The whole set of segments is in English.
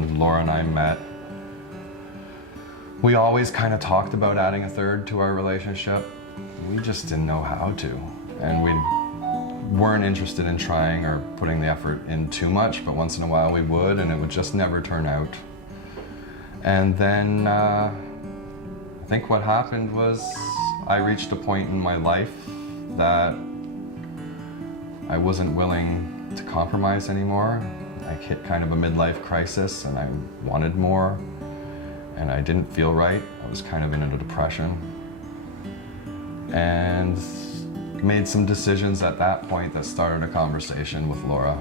when Laura and I met, we always kind of talked about adding a third to our relationship. We just didn't know how to. And we weren't interested in trying or putting the effort in too much, but once in a while we would, and it would just never turn out. And then I think what happened was I reached a point in my life that I wasn't willing to compromise anymore. I hit kind of a midlife crisis and I wanted more, and I didn't feel right. I was kind of in a depression. And made some decisions at that point that started a conversation with Laura.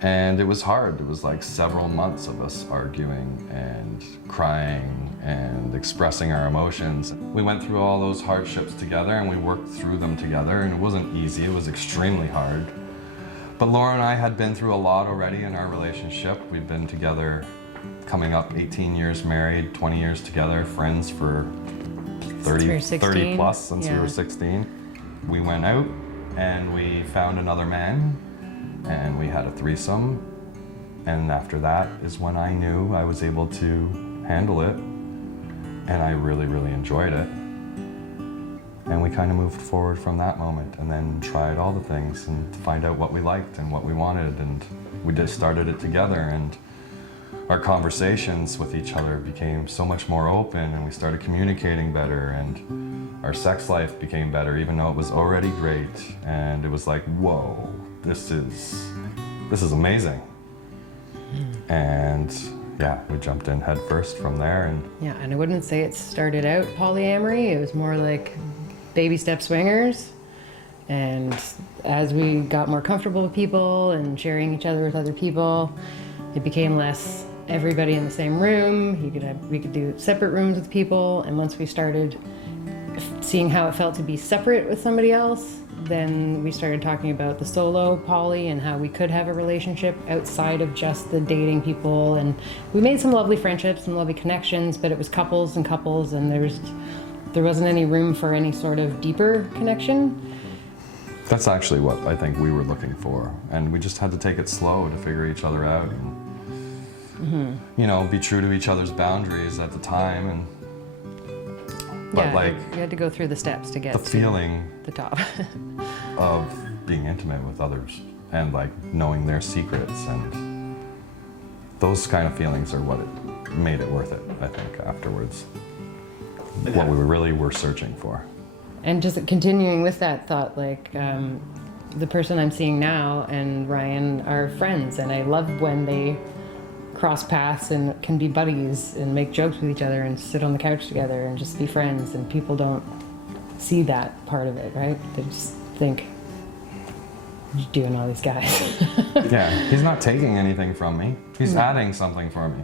And it was hard. It was like several months of us arguing and crying and expressing our emotions. We went through all those hardships together and we worked through them together, and it wasn't easy, it was extremely hard. But Laura and I had been through a lot already in our relationship. We'd been together coming up 18 years married, 20 years together, friends for 30 plus since we were 16. We went out and we found another man and we had a threesome, and after that is when I knew I was able to handle it, and I really, really enjoyed it. And we kind of moved forward from that moment and then tried all the things and to find out what we liked and what we wanted, and we just started it together, and our conversations with each other became so much more open, and we started communicating better, and our sex life became better, even though it was already great. And it was like, whoa, this is amazing. And yeah, we jumped in head first from there. And yeah, and I wouldn't say it started out polyamory. It was more like baby step swingers. And as we got more comfortable with people and sharing each other with other people, it became less everybody in the same room. We could do separate rooms with people. And once we started seeing how it felt to be separate with somebody else, then we started talking about the solo poly and how we could have a relationship outside of just the dating people. And we made some lovely friendships and lovely connections, but it was couples and couples, and there wasn't any room for any sort of deeper connection. that's actually what I think we were looking for. And we just had to take it slow to figure each other out and, you know, be true to each other's boundaries at the time. And but yeah, like, you had to go through the steps to get the to feeling the top. of being intimate with others and like knowing their secrets, and those kind of feelings are what made it worth it, I think, afterwards. What we really were searching for. And just continuing with that thought, like the person I'm seeing now and Ryan are friends, and I love when they cross paths and can be buddies and make jokes with each other and sit on the couch together and just be friends, and people don't see that part of it, right? They just think, "What are you doing, all these guys?" Yeah, he's not taking anything from me. He's adding something for me.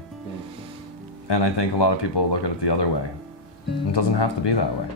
And I think a lot of people look at it the other way. It doesn't have to be that way.